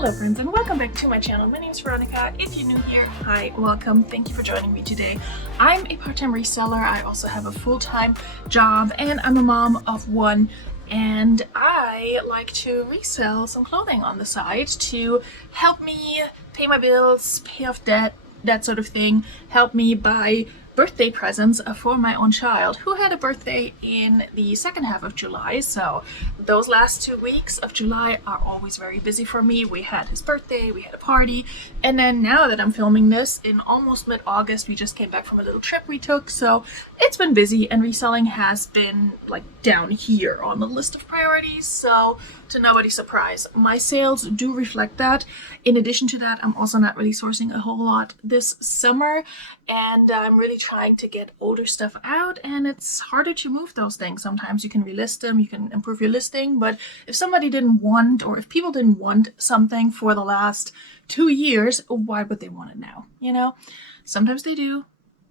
Hello friends and welcome back to my channel. My name is Veronika. If you're new here, hi, welcome. Thank you for joining me today. I'm a part-time reseller. I also have a full-time job and I'm a mom of one, and I like to resell some clothing on the side to help me pay my bills, pay off debt, that sort of thing, help me buy birthday presents for my own child who had a birthday in the second half of July. So those last 2 weeks of July are always very busy for me. We had his birthday, we had a party, and then now that I'm filming this in almost mid-August, we just came back from a little trip we took. So it's been busy and reselling has been like down here on the list of priorities. So to nobody's surprise, my sales do reflect that. In addition to that, I'm also not really sourcing a whole lot this summer, and I'm really trying to get older stuff out, and it's harder to move those things. Sometimes you can relist them, you can improve your listing, but if somebody didn't want, or if people didn't want something for the last 2 years, why would they want it now? You know, sometimes they do,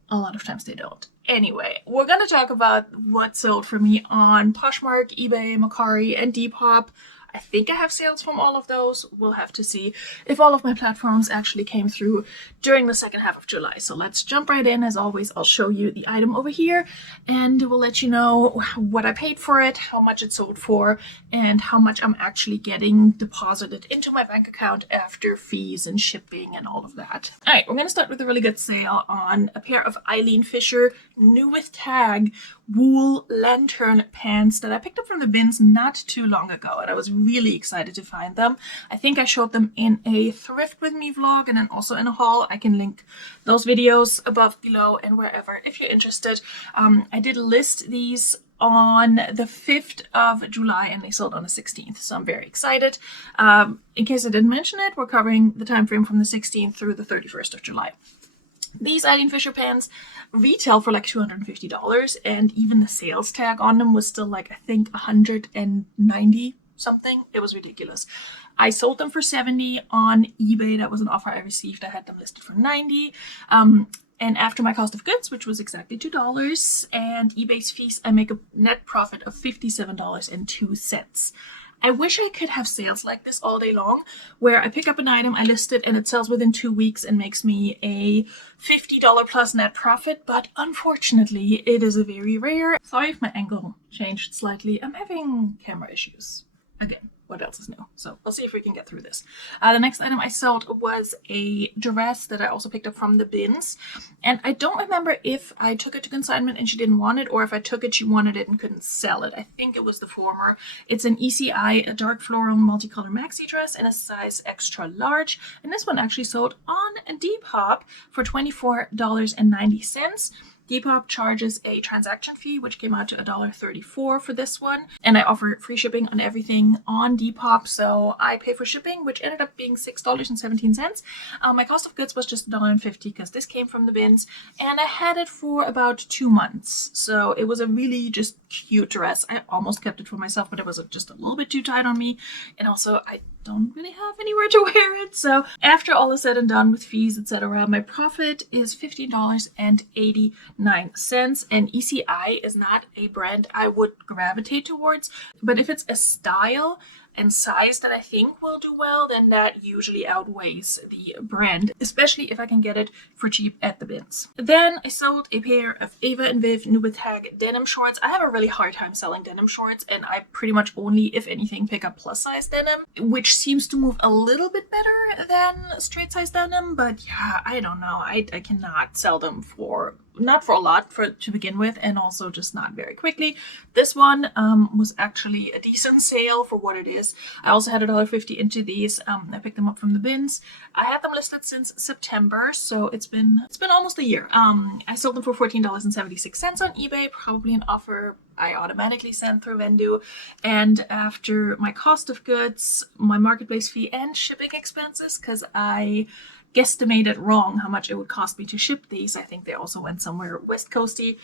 a lot of times they don't. Anyway, we're going to talk about what sold for me on Poshmark, eBay, Mercari, and Depop. I think I have sales from all of those. We'll have to see if all of my platforms actually came through during the second half of July. So let's jump right in. As always, I'll show you the item over here and we'll let you know what I paid for it, how much it sold for, and how much I'm actually getting deposited into my bank account after fees and shipping and all of that. All right, we're going to start with a really good sale on a pair of Eileen Fisher new with tag wool lantern pants that I picked up from the bins not too long ago, and I was really excited to find them. I think I showed them in a thrift with me vlog and then also in a haul. I can link those videos above, below, and wherever if you're interested. I did list these on the 5th of July and they sold on the 16th, so I'm very excited. In case I didn't mention it, we're covering the time frame from the 16th through the 31st of July. These Eileen Fisher pants retail for like $250, and even the sales tag on them was still like, I think, 190 something. It was ridiculous. I sold them for 70 on eBay. That was an offer I received. I had them listed for 90. And after my cost of goods, which was exactly $2, and eBay's fees, I make a net profit of $57.02. I wish I could have sales like this all day long, where I pick up an item, I list it, and it sells within 2 weeks and makes me a $50 plus net profit, but unfortunately, it is a very rare. Sorry if my angle changed slightly. I'm having camera issues. Again, what else is new? So we'll see if we can get through this. The next item I sold was a dress that I also picked up from the bins. And I don't remember if I took it to consignment and she didn't want it, or if I took it, she wanted it and couldn't sell it. I think it was the former. It's an ECI, a dark floral multicolor maxi dress in a size extra large. And this one actually sold on Depop for $24.90. Depop charges a transaction fee, which came out to $1.34 for this one. And I offer free shipping on everything on Depop, so I pay for shipping, which ended up being $6.17. My cost of goods was just $1.50 because this came from the bins, and I had it for about 2 months. So it was a really just cute dress. I almost kept it for myself, but it was just a little bit too tight on me. And also I don't really have anywhere to wear it. So after all is said and done with fees, etc., my profit is $15.89. And ECI is not a brand I would gravitate towards, but if it's a style and size that I think will do well, then that usually outweighs the brand, especially if I can get it for cheap at the bins. Then I sold a pair of Ava and Viv new with tag denim shorts. I have a really hard time selling denim shorts, and I pretty much only, if anything, pick up plus size denim, which seems to move a little bit better than straight size denim. But yeah, I don't know. I cannot sell them for, not for a lot to begin with, and also just not very quickly. This one was actually a decent sale for what it is. I also had $1.50 into these. I picked them up from the bins. I had them listed since September, so it's been almost a year. I sold them for $14.76 on eBay, probably an offer I automatically sent through Vendu. And after my cost of goods, my marketplace fee, and shipping expenses, because I guesstimated wrong how much it would cost me to ship these. I think they also went somewhere West Coasty.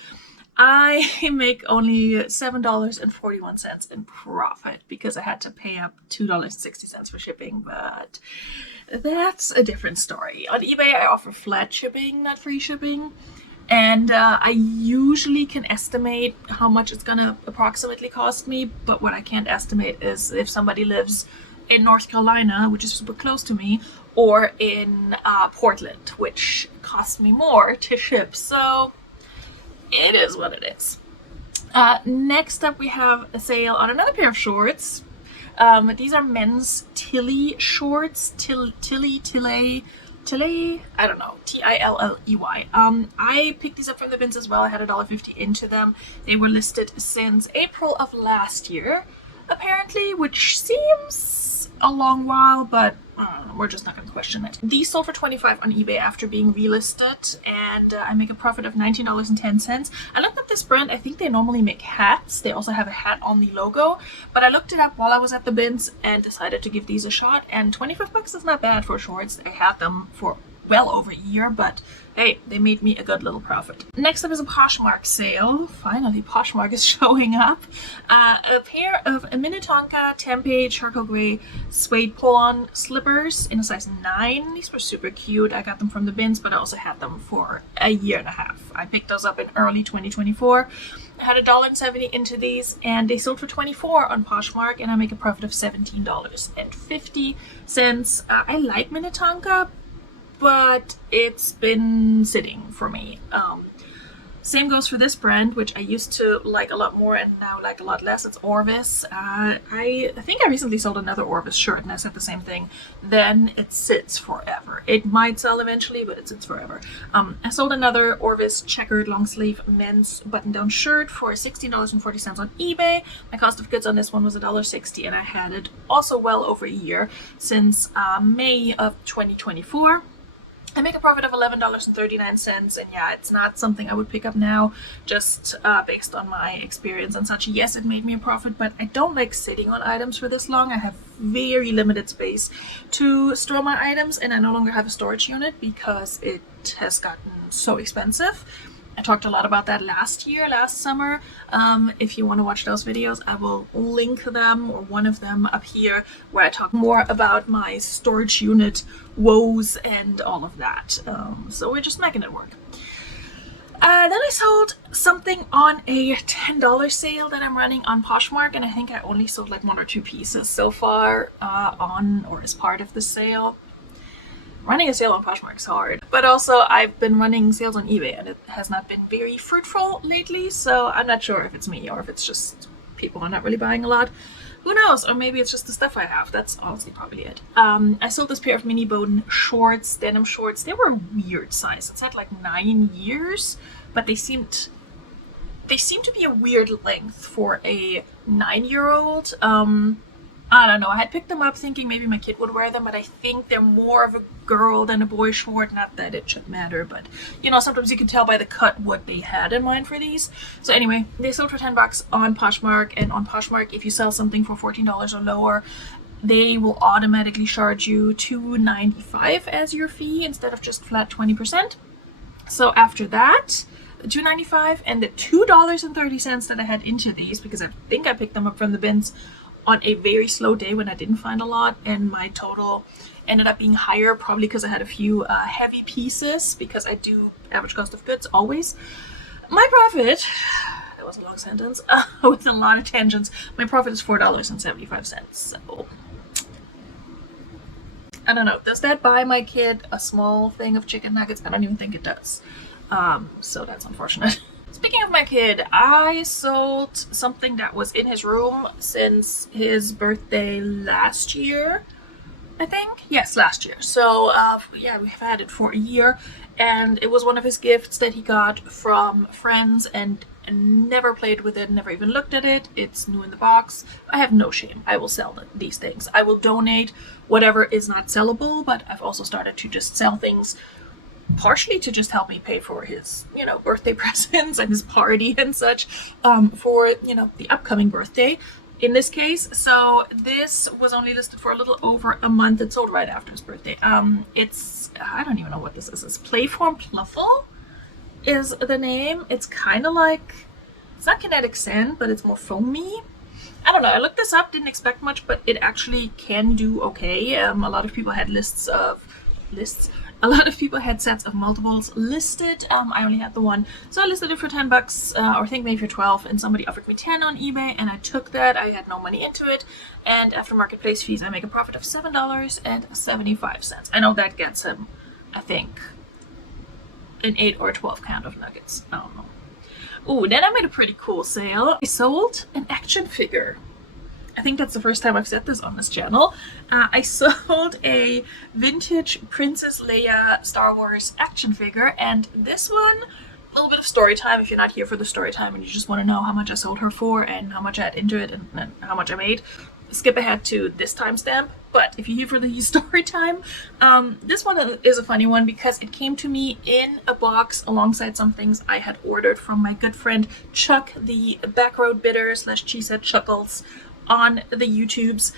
I make only $7.41 in profit because I had to pay up $2.60 for shipping, but that's a different story. On eBay, I offer flat shipping, not free shipping. And I usually can estimate how much it's gonna approximately cost me, but what I can't estimate is if somebody lives in North Carolina, which is super close to me, or in Portland, which cost me more to ship. So it is what it is. Next up, we have a sale on another pair of shorts. These are men's Tilly shorts. Tilly, I don't know, Tilley. I picked these up from the bins as well. I had $1.50 into them. They were listed since April of last year, apparently, which seems a long while, but we're just not going to question it. These sold for $25 on eBay after being relisted, and I make a profit of $19.10. I looked up this brand. I think they normally make hats. They also have a hat on the logo, but I looked it up while I was at the bins and decided to give these a shot, and 25 bucks is not bad for shorts. I had them for well over a year, but hey, they made me a good little profit. Next up is a Poshmark sale. Finally, Poshmark is showing up. A pair of Minnetonka Tempeh charcoal gray suede pull-on slippers in a size 9. These were super cute. I got them from the bins, but I also had them for a year and a half. I picked those up in early 2024. I had $1.70 into these, and they sold for $24 on Poshmark, and I make a profit of $17.50. I like Minnetonka, but it's been sitting for me. Same goes for this brand, which I used to like a lot more and now like a lot less. It's Orvis. I think I recently sold another Orvis shirt and I said the same thing. Then it sits forever. It might sell eventually, but it sits forever. I sold another Orvis checkered long sleeve men's button-down shirt for $16.40 on eBay. My cost of goods on this one was $1.60, and I had it also well over a year, since May of 2024. I make a profit of $11.39, and yeah, it's not something I would pick up now, just based on my experience and such. Yes, it made me a profit, but I don't like sitting on items for this long. I have very limited space to store my items, and I no longer have a storage unit because it has gotten so expensive. I talked a lot about that last summer. If you want to watch those videos, I will link them, or one of them, up here, where I talk more about my storage unit woes and all of that. So we're just making it work. Then I sold something on a $10 sale that I'm running on Poshmark, and I think I only sold like 1 or 2 pieces so far on or as part of the sale. Running a sale on Poshmark is hard, but also I've been running sales on eBay and it has not been very fruitful lately, so I'm not sure if it's me or if it's just people are not really buying a lot. Who knows? Or maybe it's just the stuff I have. That's honestly probably it. I sold this pair of mini Bowden shorts, denim shorts. They were a weird size. It said like 9 years, but they seemed to be a weird length for a 9-year-old. I don't know. I had picked them up thinking maybe my kid would wear them, but I think they're more of a girl than a boy short. Not that it should matter, but you know, sometimes you can tell by the cut what they had in mind for these. So anyway, they sold for $10 on Poshmark, and on Poshmark, if you sell something for $14 or lower, they will automatically charge you $2.95 as your fee instead of just flat 20%. So after that, the $2.95 and the $2.30 that I had into these, because I think I picked them up from the bins on a very slow day when I didn't find a lot, and my total ended up being higher, probably because I had a few heavy pieces, because I do average cost of goods always. My profit, that was a long sentence, with a lot of tangents, my profit is $4.75. So I don't know, does that buy my kid a small thing of chicken nuggets? I don't even think it does. So that's unfortunate. Speaking of my kid, I sold something that was in his room since his birthday last year, I think. Yes, last year. So yeah, we've had it for a year, and it was one of his gifts that he got from friends, and never played with it, never even looked at it. It's new in the box. I have no shame. I will sell these things. I will donate whatever is not sellable, but I've also started to just sell things partially to just help me pay for his, you know, birthday presents and his party and such, for, you know, the upcoming birthday in this case. So this was only listed for a little over a month. It sold right after his birthday. It's, I don't even know what this is. It's Playform Pluffle is the name. It's kind of like, it's not kinetic sand, but it's more foamy. I don't know. I looked this up, didn't expect much, but it actually can do okay. A lot of people had lists A lot of people had sets of multiples listed. I only had the one, so I listed it for 10 bucks, or I think maybe for 12, and somebody offered me 10 on eBay, and I took that. I had no money into it, and after marketplace fees, I make a profit of $7.75. I know that gets him, I think, an 8 or 12 count of nuggets. I don't know. Oh, then I made a pretty cool sale. I sold an action figure. I think that's the first time I've said this on this channel. I sold a vintage Princess Leia Star Wars action figure, and this one, a little bit of story time if you're not here for the story time and you just want to know how much I sold her for and how much I had into it and how much I made. Skip ahead to this timestamp, but if you're here for the story time, this one is a funny one because it came to me in a box alongside some things I had ordered from my good friend Chuck, the backroad bidder / cheesehead chuckles on the YouTubes.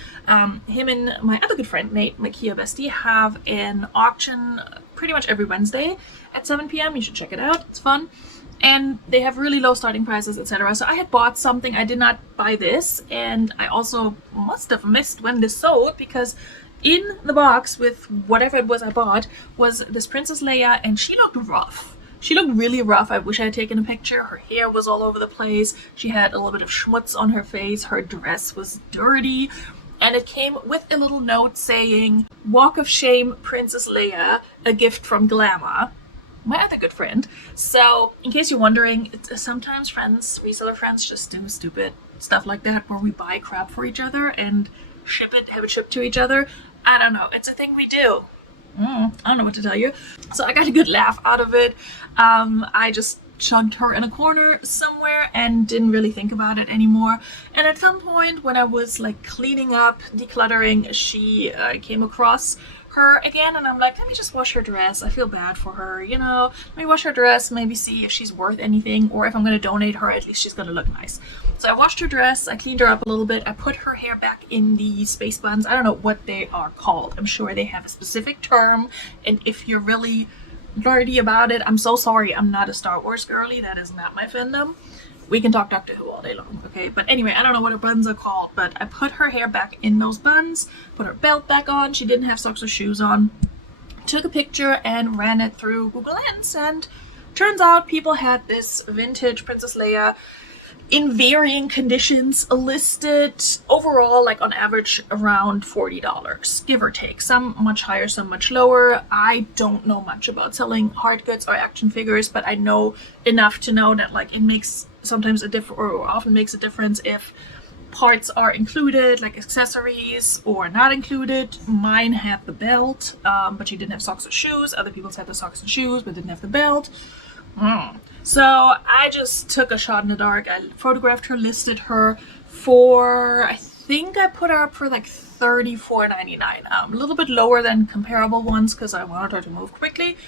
Him and my other good friend Nate, my Kia bestie, have an auction pretty much every Wednesday at 7 p.m. You should check it out. It's fun. And they have really low starting prices, etc. So I had bought something. I did not buy this, and I also must have missed when this sold, because in the box with whatever it was I bought was this Princess Leia, and she looked rough. She looked really rough. I wish I had taken a picture. Her hair was all over the place. She had a little bit of schmutz on her face. Her dress was dirty. And it came with a little note saying, "Walk of Shame, Princess Leia, a gift from Glamour," my other good friend. So, in case you're wondering, sometimes friends, reseller friends, just do stupid stuff like that where we buy crap for each other and have it shipped to each other. I don't know. It's a thing we do. I don't know what to tell you. So I got a good laugh out of it. I just chunked her in a corner somewhere and didn't really think about it anymore. And at some point when I was like cleaning up, decluttering, she came across her again, and I'm like, let me just wash her dress. I feel bad for her, you know. Let me wash her dress, maybe see if she's worth anything, or if I'm going to donate her, at least she's going to look nice. So I washed her dress, I cleaned her up a little bit, I put her hair back in the space buns. I don't know what they are called. I'm sure they have a specific term, and if you're really nerdy about it, I'm so sorry. I'm not a Star Wars girly. That is not my fandom. We can talk Doctor Who all day long, okay? But anyway, I don't know what her buns are called, but I put her hair back in those buns, put her belt back on. She didn't have socks or shoes on. Took a picture and ran it through Google Lens, and turns out people had this vintage Princess Leia in varying conditions listed overall, like on average around $40, give or take. Some much higher, some much lower. I don't know much about selling hard goods or action figures, but I know enough to know that like it makes sometimes or often makes a difference if parts are included, like accessories, or not included. Mine had the belt, but she didn't have socks or shoes. Other people's had the socks and shoes, but didn't have the belt. So I just took a shot in the dark. I photographed her, listed her for, I think I put her up for like $34.99. A little bit lower than comparable ones because I wanted her to move quickly.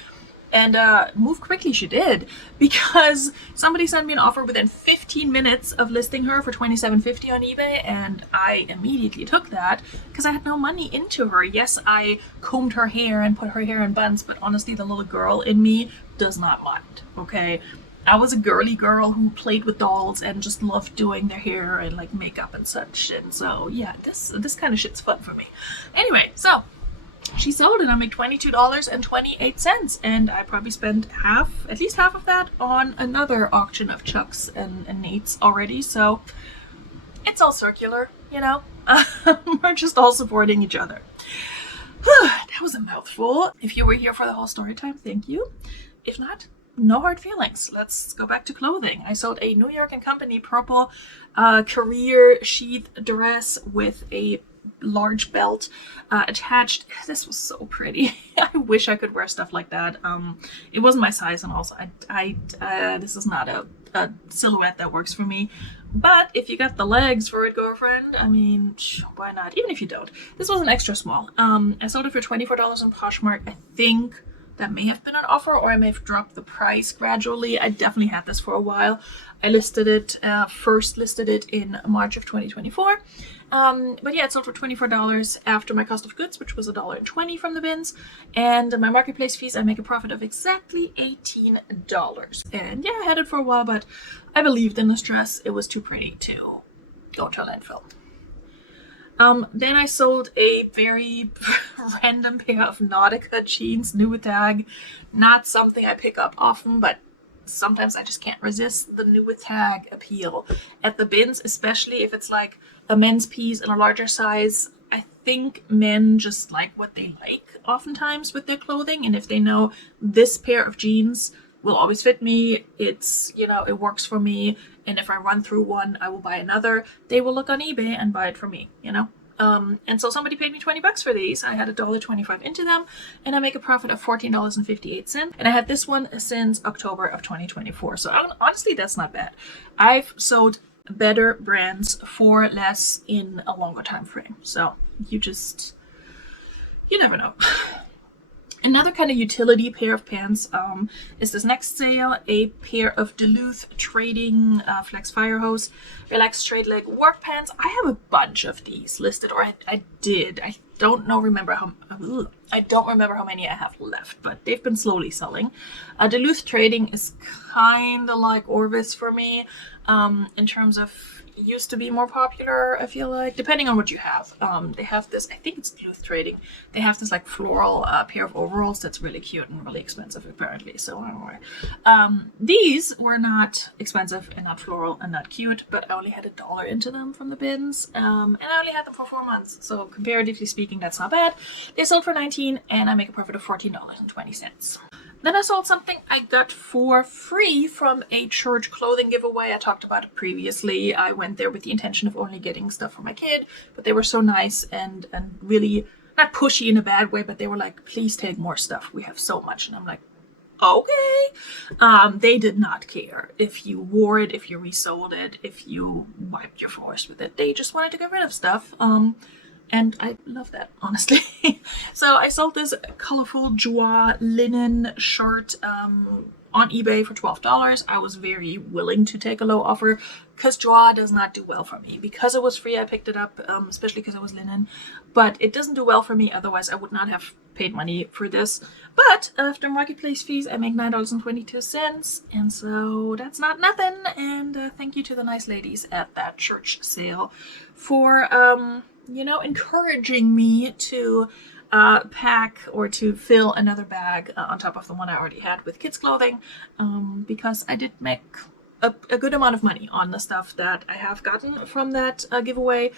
And move quickly she did, because somebody sent me an offer within 15 minutes of listing her for $27.50 on eBay, and I immediately took that because I had no money into her. Yes, I combed her hair and put her hair in buns, but honestly, the little girl in me does not mind, okay? I was a girly girl who played with dolls and just loved doing their hair and like makeup and such, and so yeah, this kind of shit's fun for me. Anyway, so she sold and I made $22.28, and I probably spent at least half of that on another auction of Chuck's and Nate's already, so it's all circular, you know. We're just all supporting each other. That was a mouthful. If you were here for the whole story time, thank you. If not, no hard feelings. Let's go back to clothing. I sold a New York & Company purple career sheath dress with a large belt attached. This was so pretty. I wish I could wear stuff like that. It wasn't my size, and also this is not a silhouette that works for me. But if you got the legs for it, girlfriend, I mean, why not? Even if you don't. This was an extra small. I sold it for $24 on Poshmark. I think that may have been an offer, or I may have dropped the price gradually. I definitely had this for a while. I first listed it in March of 2024. But yeah, it sold for $24 after my cost of goods, which was $1.20 from the bins. And my marketplace fees, I make a profit of exactly $18. And yeah, I had it for a while, but I believed in this dress. It was too pretty to go to landfill. Then I sold a very random pair of Nautica jeans, new with tag. Not something I pick up often, but sometimes I just can't resist the new with tag appeal at the bins, especially if it's like a men's piece in a larger size. I think men just like what they like oftentimes with their clothing, and if they know this pair of jeans will always fit me, it's, you know, it works for me, and if I run through one I will buy another, they will look on eBay and buy it for me, you know. And so somebody paid me $20 for these. I had $1.25 into them, and I make a profit of $14.58. And I had this one since October of 2024. So honestly, that's not bad. I've sold better brands for less in a longer time frame. So you never know. Another kind of utility pair of pants is this next sale, a pair of Duluth Trading Flex Fire Hose Relaxed Straight Leg Work Pants. I have a bunch of these listed, or I did. I don't remember how many I have left, but they've been slowly selling. Duluth Trading is kind of like Orvis for me in terms of, it used to be more popular, I feel like, depending on what you have. They have this, I think it's Duluth Trading, they have this like floral pair of overalls that's really cute and really expensive apparently, so anyway. These were not expensive and not floral and not cute, but I only had $1 into them from the bins, and I only had them for 4 months, so comparatively speaking, that's not bad. They sold for $19, and I make a profit of $14.20. Then I sold something I got for free from a church clothing giveaway. I talked about it previously. I went there with the intention of only getting stuff for my kid, but they were so nice and really not pushy in a bad way, but they were like, please take more stuff. We have so much. And I'm like, okay. They did not care if you wore it, if you resold it, if you wiped your floors with it. They just wanted to get rid of stuff. And I love that, honestly. So I sold this colorful Joie linen shirt on eBay for $12. I was very willing to take a low offer because Joie does not do well for me. Because it was free, I picked it up, especially because it was linen. But it doesn't do well for me, otherwise I would not have paid money for this. But after marketplace fees, I make $9.22, and so that's not nothing. And thank you to the nice ladies at that church sale for you know, encouraging me to pack or to fill another bag on top of the one I already had with kids clothing, because I did make a good amount of money on the stuff that I have gotten from that giveaway.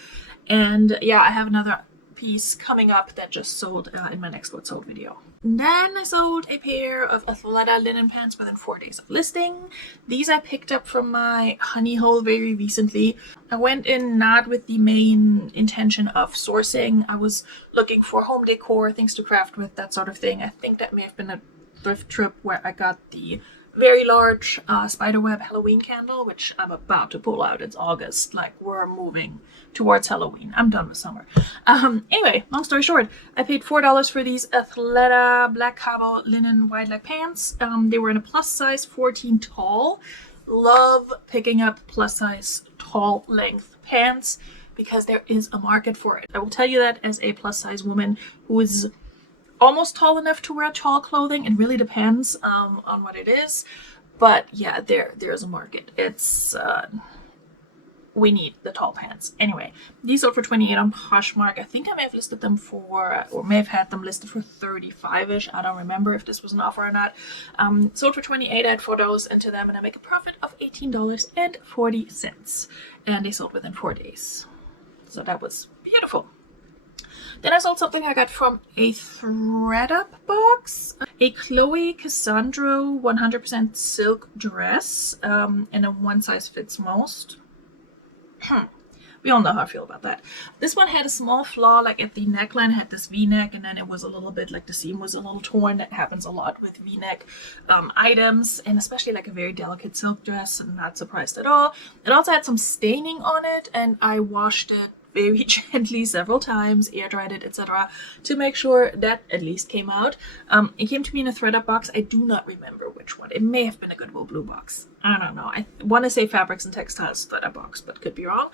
And yeah, I have another piece coming up that just sold in my next what sold video. And then I sold a pair of Athleta linen pants within 4 days of listing. These I picked up from my honey hole very recently. I went in not with the main intention of sourcing. I was looking for home decor, things to craft with, that sort of thing. I think that may have been a thrift trip where I got the very large spiderweb Halloween candle, which I'm about to pull out. It's August, like we're moving towards Halloween. I'm done with summer. Anyway, long story short, I paid $4 for these Athleta black cabo linen wide leg pants. They were in a plus size 14 tall. Love picking up plus size tall length pants because there is a market for it. I will tell you that as a plus size woman who is almost tall enough to wear tall clothing. It really depends on what it is, but yeah, there's a market. It's we need the tall pants. Anyway, these sold for $28 on Poshmark. I think I may have listed them for, or may have had them listed for $35-ish. I don't remember if this was an offer or not. Sold for $28. I had $4 into them, and I make a profit of $18.40. And they sold within 4 days. So that was beautiful. Then I sold something I got from a ThredUp box. A Chloe Cassandro 100% silk dress in a one size fits most. We all know how I feel about that. This one had a small flaw, like at the neckline. It had this v-neck, and then it was a little bit like the seam was a little torn. That happens a lot with v-neck items, and especially like a very delicate silk dress. I'm not surprised at all. It also had some staining on it, and I washed it very gently several times, air dried it, etc., to make sure that at least came out. It came to me in a ThredUp box. I do not remember which one. It may have been a Goodwill Blue box. I don't know. I want to say Fabrics and Textiles ThredUp box, but could be wrong.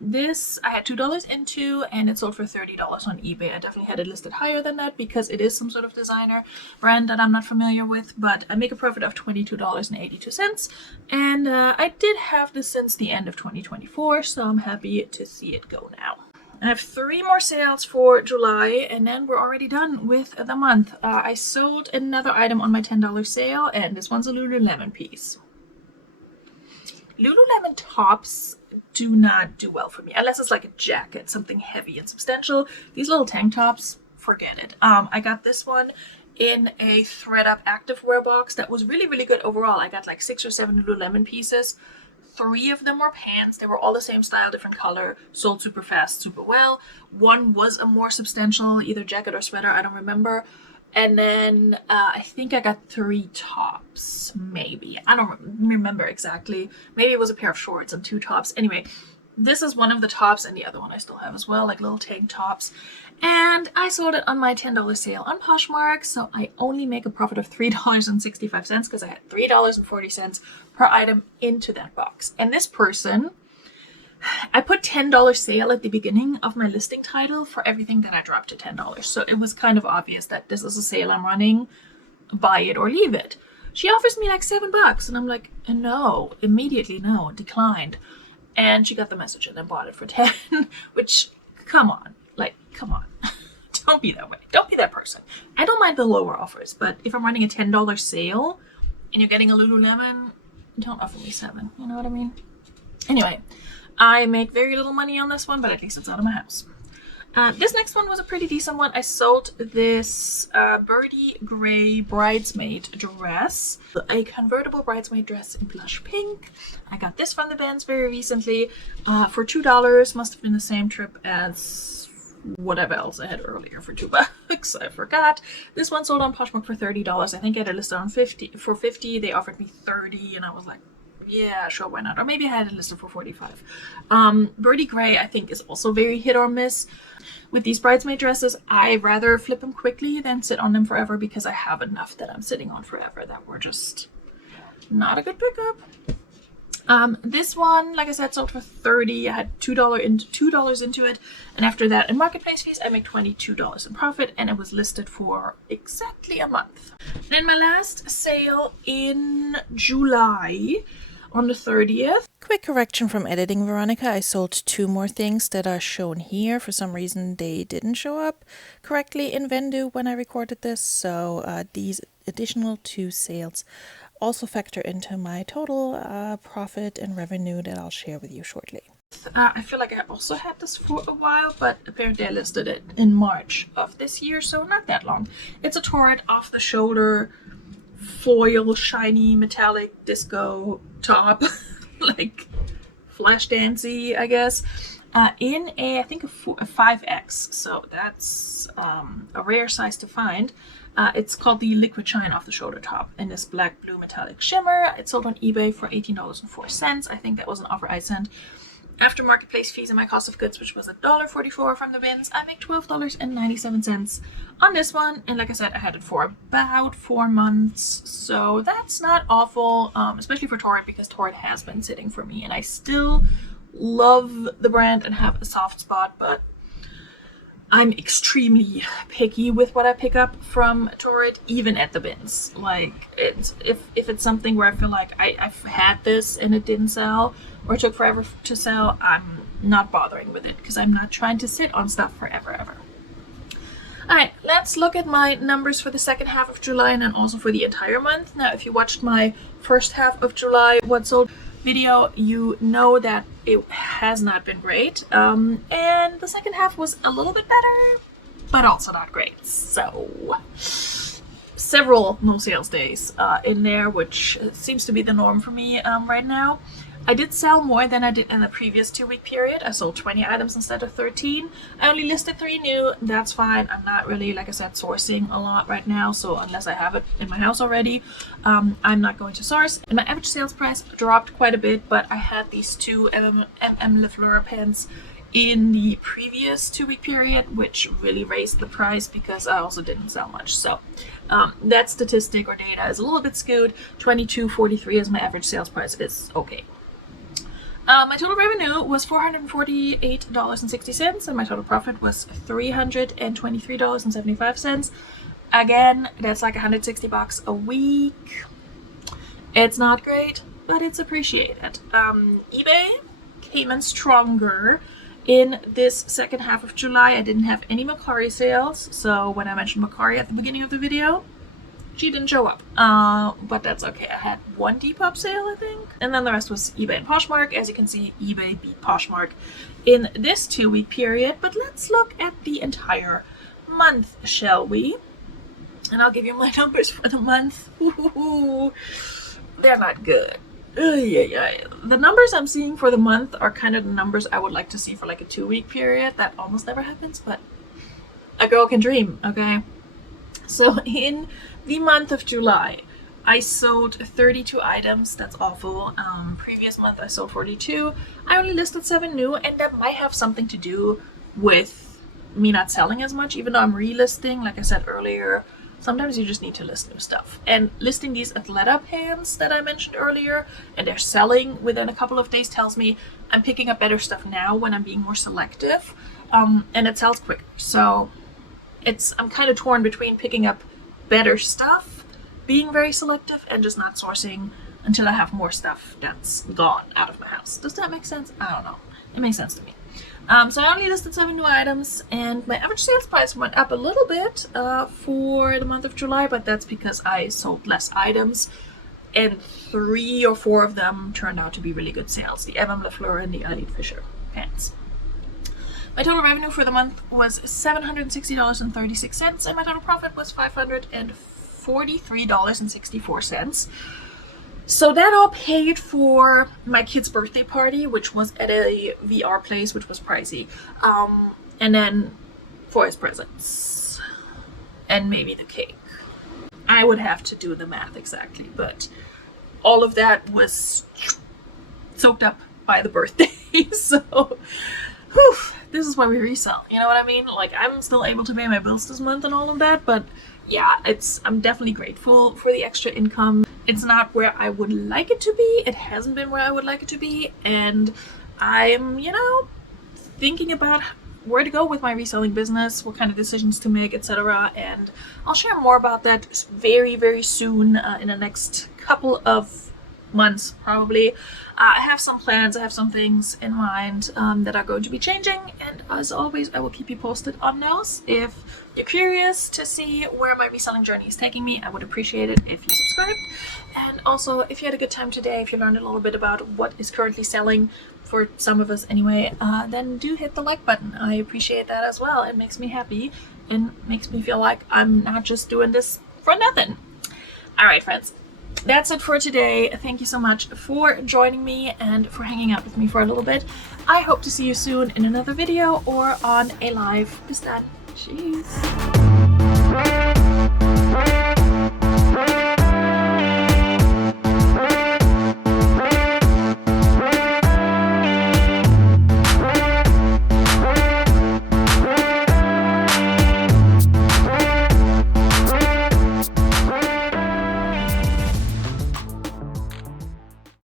This I had $2 into, and it sold for $30 on eBay. I definitely had it listed higher than that because it is some sort of designer brand that I'm not familiar with, but I make a profit of $22.82, and I did have this since the end of 2024, so I'm happy to see it go now. I have 3 more sales for July, and then we're already done with the month. I sold another item on my $10 sale, and this one's a Lululemon piece. Lululemon tops do not do well for me, unless it's like a jacket, something heavy and substantial. These little tank tops, forget it. I got this one in a thread-up activewear box that was really, really good overall. I got like 6 or 7 Lululemon pieces. 3 of them were pants. They were all the same style, different color, sold super fast, super well. One was a more substantial, either jacket or sweater, I don't remember. And then I think I got 3 tops, maybe. I don't remember exactly. Maybe it was a pair of shorts and 2 tops. Anyway, this is one of the tops, and the other one I still have as well, like little tank tops. And I sold it on my $10 sale on Poshmark, so I only make a profit of $3.65 because I had $3.40 per item into that box. And this person, I put $10 sale at the beginning of my listing title for everything that I dropped to $10. So it was kind of obvious that this is a sale I'm running, buy it or leave it. She offers me like $7 and I'm like, no, immediately no, declined. And she got the message and then bought it for 10, which, come on. Like, come on. Don't be that way. Don't be that person. I don't mind the lower offers, but if I'm running a $10 sale and you're getting a Lululemon, don't offer me 7. You know what I mean? Anyway, I make very little money on this one, but at least it's out of my house. This next one was a pretty decent one. I sold this birdie gray bridesmaid dress, a convertible bridesmaid dress in blush pink. I got this from the Benz very recently for $2. Must have been the same trip as whatever else I had earlier for $2. I forgot. This one sold on Poshmark for $30. I think I had it listed on $50. They offered me $30, and I was like, yeah, sure, why not? Or maybe I had it listed for $45. Birdie Gray, I think, is also very hit or miss. With these bridesmaid dresses, I rather flip them quickly than sit on them forever because I have enough that I'm sitting on forever that were just not a good pickup. This one, like I said, sold for $30. I had $2 into it, and after that, in marketplace fees, I make $22 in profit, and it was listed for exactly a month. Then my last sale in July, on the 30th. Quick correction from editing, Veronica. I sold 2 more things that are shown here. For some reason, they didn't show up correctly in Vendu when I recorded this, so these additional 2 sales also factor into my total profit and revenue that I'll share with you shortly. I feel like I also had this for a while, but apparently I listed it in March of this year, so not that long. It's a Torrid off-the-shoulder foil shiny metallic disco top, like flash dancey, I guess, in I think a 5X, so that's a rare size to find. It's called the Liquid Shine off the shoulder top in this black blue metallic shimmer. It sold on eBay for $18.04. I think that was an offer I sent. After marketplace fees and my cost of goods, which was $1.44 from the bins, I make $12.97 on this one. And like I said, I had it for about 4 months, so that's not awful, especially for Torrid, because Torrid has been sitting for me, and I still love the brand and have a soft spot, but I'm extremely picky with what I pick up from Torrid, even at the bins. Like, if it's something where I feel like I've had this and it didn't sell or took forever to sell, I'm not bothering with it because I'm not trying to sit on stuff forever ever. Alright, let's look at my numbers for the second half of July and then also for the entire month. Now, if you watched my first half of July what sold video, you know that it has not been great, and the second half was a little bit better, but also not great. So several no sales days in there, which seems to be the norm for me right now. I did sell more than I did in the previous 2-week period. I sold 20 items instead of 13. I only listed 3 new. That's fine. I'm not really, like I said, sourcing a lot right now. So unless I have it in my house already, I'm not going to source. And my average sales price dropped quite a bit, but I had these 2 MM Le Fleur pens in the previous 2-week period, which really raised the price because I also didn't sell much. So that statistic or data is a little bit skewed. $22.43 as my average sales price is okay. My total revenue was $448.60, and my total profit was $323.75. Again, that's like $160 a week. It's not great, but it's appreciated. eBay came in stronger In this second half of July, I didn't have any Macari sales, so when I mentioned Macari at the beginning of the video, she didn't show up, but that's okay. I had one Depop sale, I think, and then the rest was eBay and Poshmark. As you can see, eBay beat Poshmark in this 2-week period, but let's look at the entire month, shall we? And I'll give you my numbers for the month. Ooh, they're not good. The numbers I'm seeing for the month are kind of the numbers I would like to see for like a 2-week period. That almost never happens, but a girl can dream, okay? So in the month of July, I sold 32 items. That's awful. Previous month I sold 42. I only listed 7 new, and that might have something to do with me not selling as much, even though I'm relisting. Like I said earlier, sometimes you just need to list new stuff. And listing these Athleta pants that I mentioned earlier, and they're selling within a couple of days, tells me I'm picking up better stuff now when I'm being more selective, and it sells quicker. So I'm kind of torn between picking up better stuff, being very selective, and just not sourcing until I have more stuff that's gone out of my house. Does that make sense? I don't know. It makes sense to me. So I only listed 7 new items, and my average sales price went up a little bit for the month of July, but that's because I sold less items, and 3 or 4 of them turned out to be really good sales. The Evan LaFleur and the Eileen Fisher pants. My total revenue for the month was $760.36, and my total profit was $543.64. So that all paid for my kid's birthday party, which was at a VR place, which was pricey, and then for his presents, and maybe the cake. I would have to do the math exactly, but all of that was soaked up by the birthday. So, whew, this is why we resell. You know what I mean? Like, I'm still able to pay my bills this month and all of that, but yeah, I'm definitely grateful for the extra income. It's not where I would like it to be. It hasn't been where I would like it to be, and I'm, thinking about where to go with my reselling business, what kind of decisions to make, etc. And I'll share more about that very, very soon, in the next couple of months, probably. I have some plans, I have some things in mind that are going to be changing, and as always, I will keep you posted on those. If you're curious to see where my reselling journey is taking me, I would appreciate it if you subscribed. And also, if you had a good time today, if you learned a little bit about what is currently selling, for some of us anyway, then do hit the like button. I appreciate that as well. It makes me happy and makes me feel like I'm not just doing this for nothing. Alright, friends. That's it for today. Thank you so much for joining me and for hanging out with me for a little bit. I hope to see you soon in another video or on a live. Bis dann. Tschüss.